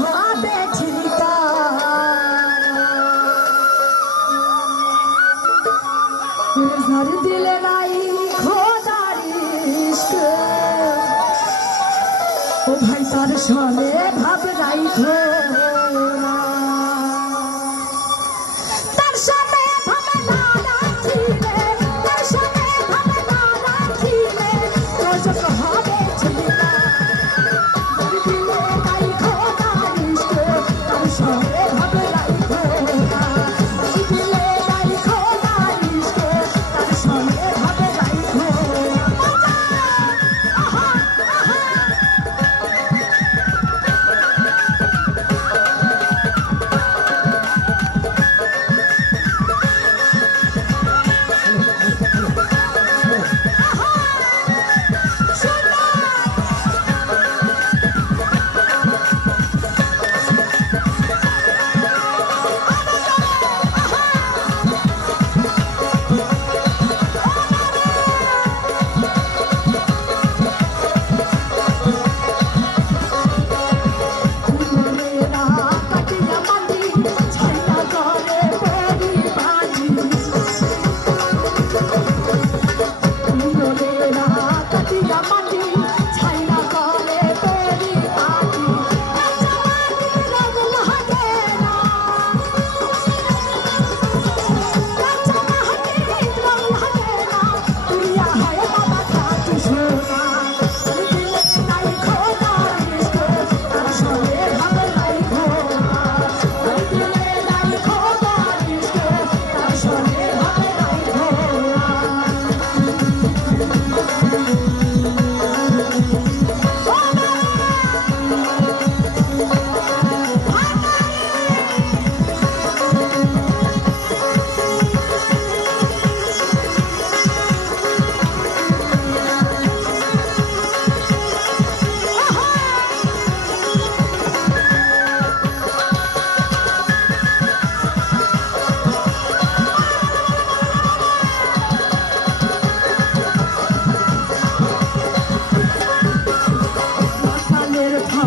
হবে চিন্তা ঘর দিলে নাই খোদারিস ও ভাই তার সনে ভাব রাইখো তার সনে Let you.